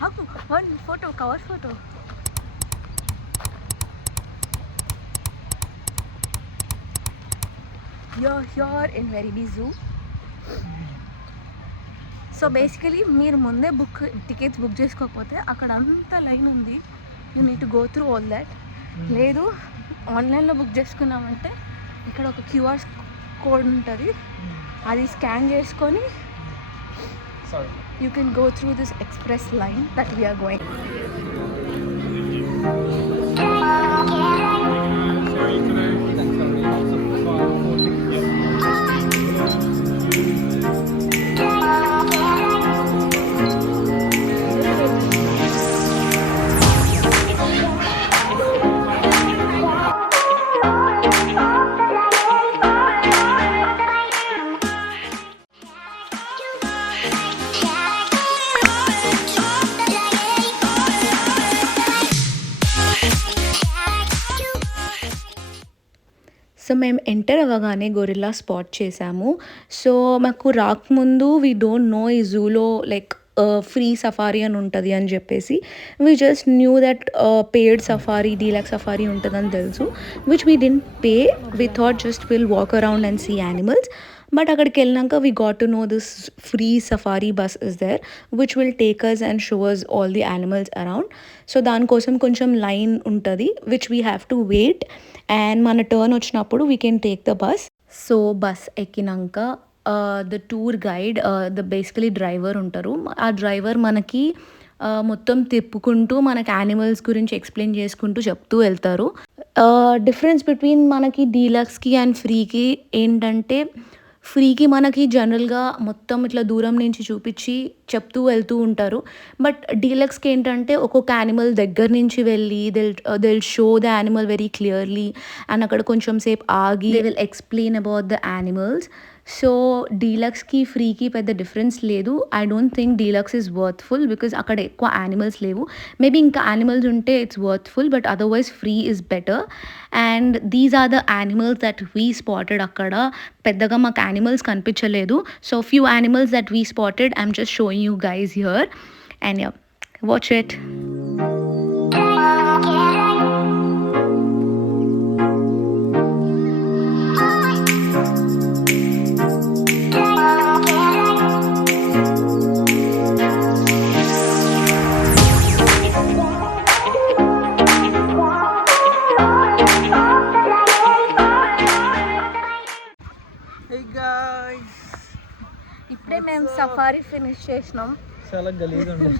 one photo, cover photo. You're here in Veribi Zoo. So basically మీరు ముందే tickets book చేసుకోకపోతే అక్కడ అంతా లైన్ ఉంది. You need to go through all that. లేదు ఆన్లైన్లో బుక్ చేసుకున్నామంటే ఇక్కడ ఒక క్యూఆర్ కోడ్ ఉంటుంది, అది స్కాన్ చేసుకొని you can go through this express line that we're going. So మేము ఎంటర్ అవ్వగానే గొరిల్లా స్పాట్ చేసాము. సో మాకు రాకముందు వీ డోంట్ నో ఈ జూలో లైక్ ఫ్రీ సఫారీ అని ఉంటుంది అని చెప్పేసి we just knew that paid safari, deluxe safari ఉంటుందని తెలుసు, which we didn't pay. We thought just will walk around and see animals. But అక్కడికి వెళ్ళినాక we got to know this free safari bus is there which will take us and show us all the animals around. So దానికోసం కొంచెం line ఉంటుంది which we have to wait, and మన turn వచ్చినప్పుడు we can take the bus. So bus ఎక్కినాక the tour guide, the basically driver ఉంటారు. ఆ డ్రైవర్ మనకి మొత్తం తిప్పుకుంటూ మనకి యానిమల్స్ గురించి ఎక్స్ప్లెయిన్ చేసుకుంటూ చెప్తూ వెళ్తారు. డిఫరెన్స్ బిట్వీన్ మనకి డీలక్స్కి అండ్ ఫ్రీకి ఏంటంటే, ఫ్రీకి మనకి జనరల్గా మొత్తం ఇట్లా దూరం నుంచి చూపించి చెప్తూ వెళ్తూ ఉంటారు. బట్ డీలక్స్కి ఏంటంటే ఒక్కొక్క యానిమల్ దగ్గర నుంచి వెళ్ళి they'll show the animal very clearly, and అక్కడ కొంచెం సేపు ఆగి they will explain about the animals. So డీలక్స్కి ఫ్రీకి పెద్ద డిఫరెన్స్ లేదు. I don't think deluxe is worthful because అక్కడ ఎక్కువ యానిమల్స్ లేవు. మేబీ ఇంకా యానిమల్స్ ఉంటే it's worthful, but otherwise free is better. And these are the animals that we spotted. అక్కడ పెద్దగా మాకు యానిమల్స్ కనిపించలేదు. So few animals that we spotted I'm just showing you guys here, and yeah, watch it. ఇప్పుడే మేము safari finish చేసినాం. చాలా గలీజ్ ఉంది.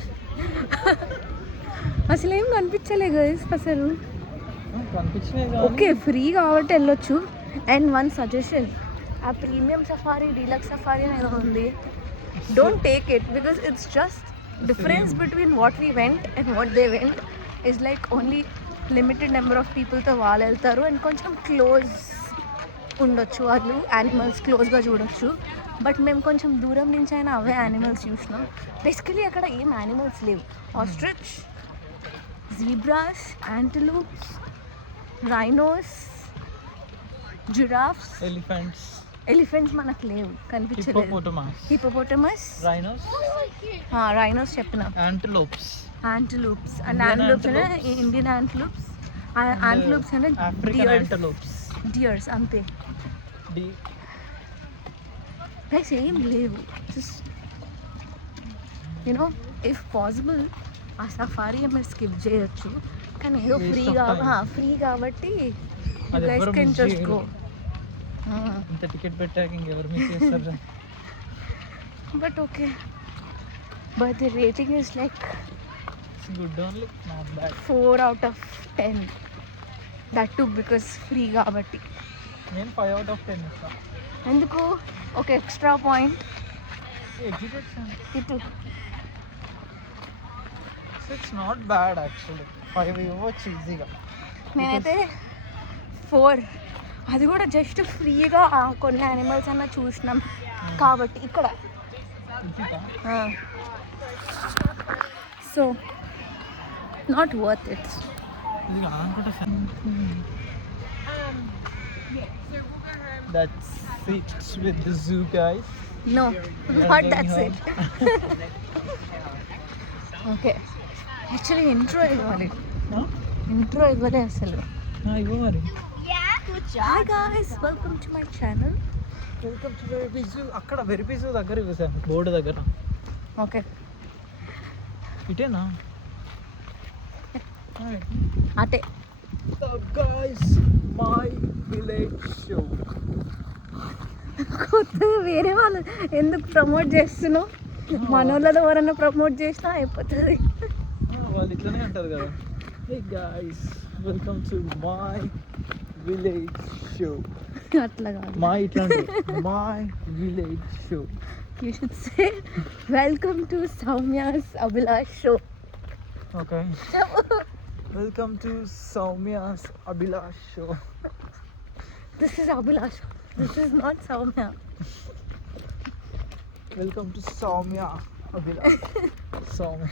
అసలు ఏం కనిపించలే గైస్ అసలు. కనిపించినాయి ఓకే ఫ్రీ కాబట్టి వెళ్ళొచ్చు. అండ్ వన్ సజెషన్, ఆ ప్రీమియం సఫారీ, డీలక్స్ సఫారీ అనేది ఉంది, don't take it because it's just difference between what we went and what they went is like only limited number of పీపుల్తో వాళ్ళు వెళ్తారు అండ్ కొంచెం క్లోజ్ ఉండొచ్చు, వాళ్ళు యానిమల్స్ క్లోజ్గా చూడొచ్చు. బట్ మేము కొంచెం దూరం నుంచి అయినా అవే యానిమల్స్ చూసినాం. బేసికలీ అక్కడ ఏం యానిమల్స్ లేవు. Ostrich, zebras, antelopes, rhinos, giraffes, elephants మనకు లేవు, కనిపించలేదు. హిపోపోటమస్, రైనోస్ చెప్పిన, యాంటిలూప్స్ అండ్ యాంటిలూప్స్ అంటే ఇండియన్ యాంటిలూప్స్, యాంటిలూప్స్ అంటే డియర్స్ అంతే. ప్లస్ ఏం లేవు. జస్ట్ యూనో ఇఫ్ పాసిబుల్ ఆ సఫారీ మీరు స్కిప్ చేయొచ్చు, కానీ ఏదో ఫ్రీ కాబట్టి you guys can just go. ఇంత టికెట్ పెట్టాక ఇంకెవరు మిస్ చేస్తారు. But okay, but the rating is like good only, not bad. 4 out of 10. That to because free కాబట్టి. నేను 5 out of 10 ఇస్తా. ఎందుకు? ఒక ఎక్స్ట్రా పాయింట్ ఎగ్జిబిషన్ ఇటు. It's not bad actually. 5 ఇవ్వచ్చు ఈజీగా. నేనైతే 4. అది కూడా జస్ట్ ఫ్రీగా కొన్ని యానిమల్స్ అన్న చూసినాం కాబట్టి ఇక్కడ. So not worth it. That's it with the zoo, guys. No, not that's it. Okay, actually intro ఇవ్వాలి. ఇంట్రో ఇవ్వలే అసలు. ఇవ్వ మరి. Hi guys, welcome to my channel. Welcome to వెరిపీసు. అక్కడ వెరిపీసు దగ్గర ఇవ్వసాను, బోర్డు దగ్గర. ఓకే, ఇటేనా? అటే. Guys, my village show. కొత్తగా వేరే వాళ్ళు ఎందుకు ప్రమోట్ చేస్తున్నావు? మనోళ్ళ ఎవరన్నా ప్రమోట్ చేసినా అయిపోతుంది. వాళ్ళు ఇట్లనే అంటారు కదా, hey guys, welcome to my village show. అట్లా కాదు, మై ఇట్లా my village show. You should say welcome to Soumya's Abhilash show. Okay, welcome to Soumya's Abhilash show. This is Abhilash, this is not Soumya. Welcome to Soumya Abhilash. Soumya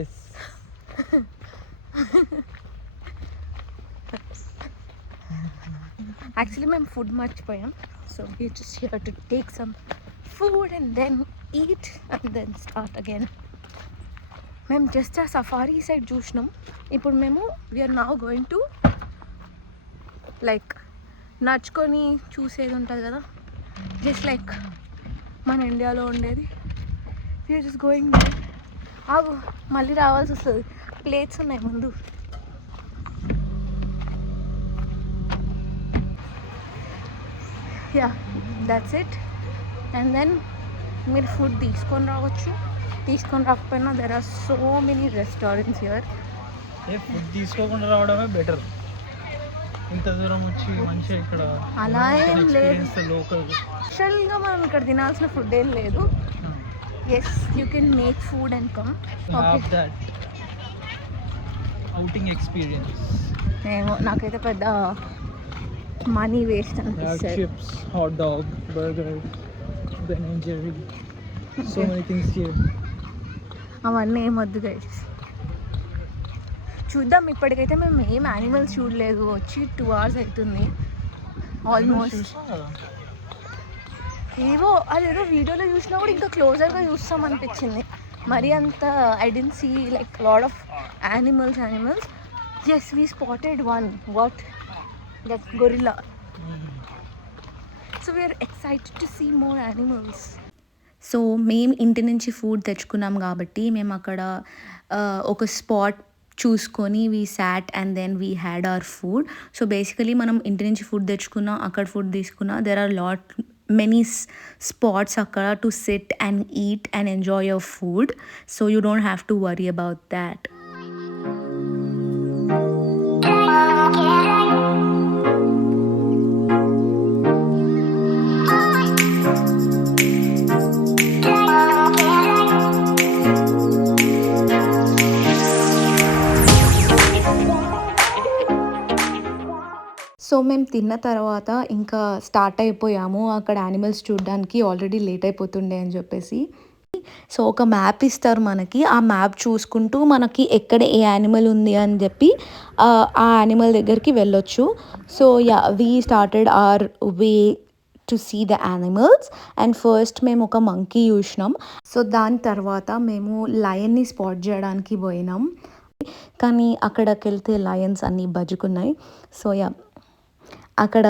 yes. Actually మేము ఫుడ్ మర్చిపోయాం, so we just here to take some food and then eat and then start again. మేము just ఆ safari side చూసినాం. ఇప్పుడు మేము we are now going to like నడుచుకొని చూసేది ఉంటుంది కదా, జస్ట్ లైక్ మన ఇండియాలో ఉండేది. We are just going. ఆగు, మళ్ళీ రావాల్సి వస్తుంది, ప్లేట్స్ ఉన్నాయి ముందు. Yeah, that's it. And then మీరు ఫుడ్ తీసుకొని రావచ్చు, తీసుకొని రాకపోయినా there are so many restaurants here. Food తీసుకోకుండా రావడమే బెటర్. ఇంత దూరం వచ్చి మంచిగా ఇక్కడ అలా ఏం లేదు, లోకల్. స్పెషల్గా మనం ఇక్కడ తినాల్సిన ఫుడ్ ఏం లేదు. Yes, you can make food and come. Have that outing experience. ఏమో నాకైతే పెద్ద మనీ వేస్ట్ Have అనిపిస్తుంది. chips, hot dog, burger, Ben and Jerry. So many things here. అవన్నీ ఏమొద్దు గైస్. చూద్దాం, ఇప్పటికైతే మేము ఏం యానిమల్స్ చూడలేదు, వచ్చి 2 hours అవుతుంది ఆల్మోస్ట్. చూసాం కదా. ఏవో అదేదో వీడియోలో చూసినా కూడా ఇంకా క్లోజర్గా చూస్తాం అనిపించింది. మరి అంత I didn't see like lot of animals. Yes, we spotted one. What? That gorilla. So we are excited to see more animals. So మేము ఇంటి నుంచి ఫుడ్ తెచ్చుకున్నాం కాబట్టి మేము అక్కడ ఒక స్పాట్ చూసుకొని we sat and then we had our food. So basically మనం ఇంటి నుంచి ఫుడ్ తెచ్చుకున్నా, అక్కడ ఫుడ్ తీసుకున్నా, there are many spots akkada to sit and eat and enjoy your food, so you don't have to worry about that. So మేము తిన్న తర్వాత ఇంకా స్టార్ట్ అయిపోయాము అక్కడ యానిమల్స్ చూడడానికి. ఆల్రెడీ లేట్ అయిపోతుండే అని చెప్పేసి. సో ఒక మ్యాప్ ఇస్తారు మనకి, ఆ మ్యాప్ చూసుకుంటూ మనకి ఎక్కడ ఏ యానిమల్ ఉంది అని చెప్పి ఆ యానిమల్ దగ్గరికి వెళ్ళొచ్చు. So yeah, we started our way to see the animals. And first మేము ఒక మంకీ చూసినాం. సో దాని తర్వాత మేము లయన్ని స్పాట్ చేయడానికి పోయినాం, కానీ అక్కడికి వెళ్తే లయన్స్ అన్నీ బజుకున్నాయి. సో యా, అక్కడ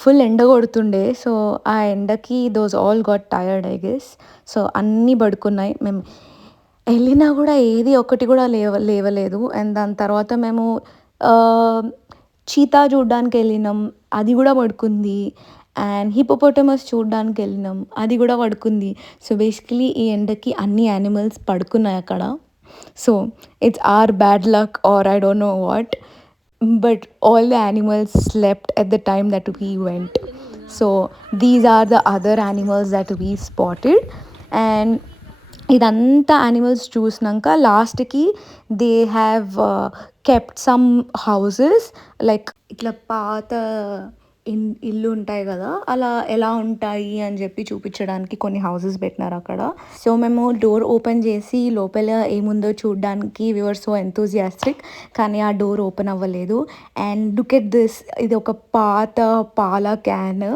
ఫుల్ ఎండ కొడుతుండే. సో ఆ ఎండకి those all got tired I guess. So అన్నీ పడుకున్నాయి. మేము వెళ్ళినా కూడా ఏది ఒకటి కూడా లేవలేదు. అండ్ దాని తర్వాత మేము చీతా చూడడానికి వెళ్ళినాం, అది కూడా పడుకుంది. అండ్ హిపోపోటమస్ చూడడానికి వెళ్ళినాం, అది కూడా పడుకుంది. సో బేసికలీ ఈ ఎండకి అన్ని యానిమల్స్ పడుకున్నాయి అక్కడ. So it's or bad luck or I don't know what, but all the animals slept at the time that we went. So these are the other animals that we spotted. And ఇదంతా యానిమల్స్ చూసినాక లాస్ట్కి they have kept some houses like ఇట్లా పాత ఇల్లు ఉంటాయి కదా, అలా ఎలా ఉంటాయి అని చెప్పి చూపించడానికి కొన్ని హౌసెస్ పెట్టినారు అక్కడ. సో మేము డోర్ ఓపెన్ చేసి లోపల ఏముందో చూడడానికి వి వర్ సో ఎంతూజియాస్టిక్, కానీ ఆ డోర్ ఓపెన్ అవ్వలేదు. అండ్ లుక్ ఎట్ దిస్, ఇది ఒక పాత పాల క్యాన్.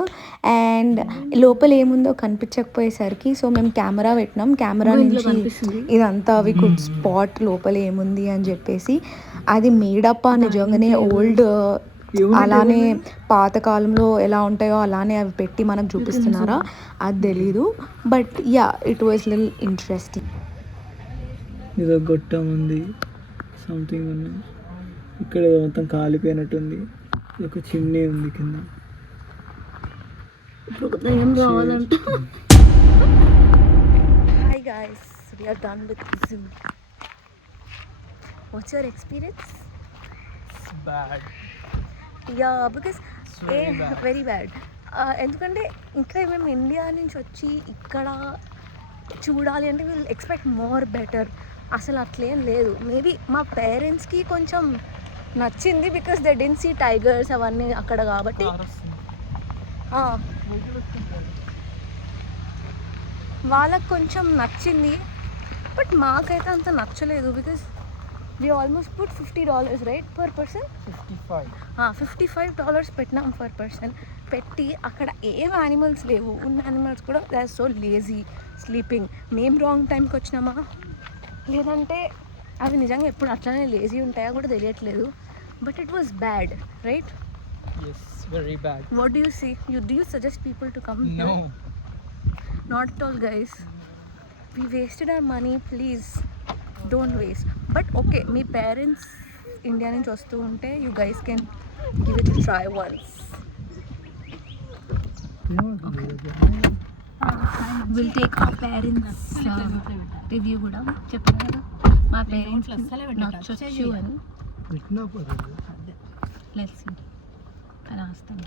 అండ్ లోపల ఏముందో కనిపించకపోయేసరికి సో మేము కెమెరా పెట్టినాం. కెమెరా నుంచి ఇదంతా వి కుడ్ స్పాట్ లోపల ఏముంది అని చెప్పేసి. అది మేడప్ప నిజంగానే ఓల్డ్, అలానే పాతకాలంలో ఎలా ఉంటాయో అలానే అవి పెట్టి మనకు చూపిస్తున్నారా అది తెలీదు. But yeah, it was lil interesting. ఇదో గొట్టం ఉంది, సంథింగ్ ఉంది ఇక్కడ, మొత్తం కాలిపోయినట్టుంది. ఒక చిమ్నీ ఉంది కింద. ఏం రావాలంట. Hi guys, we are done with zoo. What's your experience? It's bad. Yeah, because Very bad. very bad. ఎందుకంటే ఇంకా మేము ఇండియా నుంచి వచ్చి ఇక్కడ చూడాలి అంటే వీళ్ళు ఎక్స్పెక్ట్ మోర్ బెటర్. అసలు అట్లేం లేదు. మేబీ మా పేరెంట్స్కి కొంచెం నచ్చింది because they didn't see tigers అవన్నీ అక్కడ కాబట్టి. వాళ్ళకు కొంచెం నచ్చింది, బట్ మాకైతే అంత నచ్చలేదు because we almost put $50 right per person. 55 పెట్టినాం per person. పెట్టి అక్కడ ఏం యానిమల్స్ లేవు. ఉన్న యానిమల్స్ కూడా they are so lazy sleeping. మేము రాంగ్ టైంకి వచ్చినామా లేదంటే అవి నిజంగా ఎప్పుడు అట్లానే లేజీ ఉంటాయా కూడా తెలియట్లేదు. But it was bad, right? Yes, very bad. What do you see? Do you suggest people to come here? No. Not at all, guys. We wasted our money. Please don't waste. But okay, me parents India నుంచి వస్తూ ఉంటే you guys can give it a try once. We'll take our parents review కూడా. చెప్పాను కదా మా పేరెంట్స్ నచ్చొచ్చు అని. Let's see. అని వస్తాను.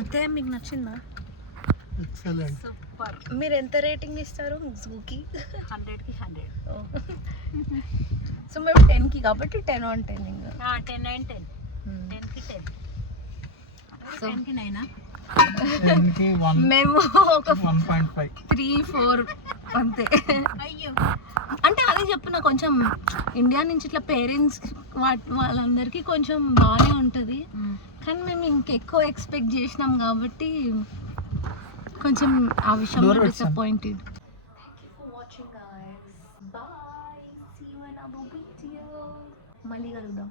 అంతే, మీకు నచ్చిందా? ఎక్సలెంట్. సూపర్. మీరు ఎంత రేటింగ్ ఇస్తారు జూకి? 100కి 100. సో మేము 10కి కాబట్టి 10 on 10 ఇంకా 10 and 10. 10కి 10. 10కి 9. మేము ఒక 1.5. 3-4 అంతే. అయ్యో, అంటే అదే చెప్తున్నా, కొంచెం ఇండియా నుంచి ఇట్లా పేరెంట్స్ వాళ్ళందరికీ కొంచెం బాగానే ఉంటుంది. కానీ మేము ఇంకెక్కువ ఎక్స్పెక్ట్ చేసినాం కాబట్టి కొంచెం ఆ విషయంలో డిసప్పాయింటెడ్. మళ్ళీ కలుద్దాం.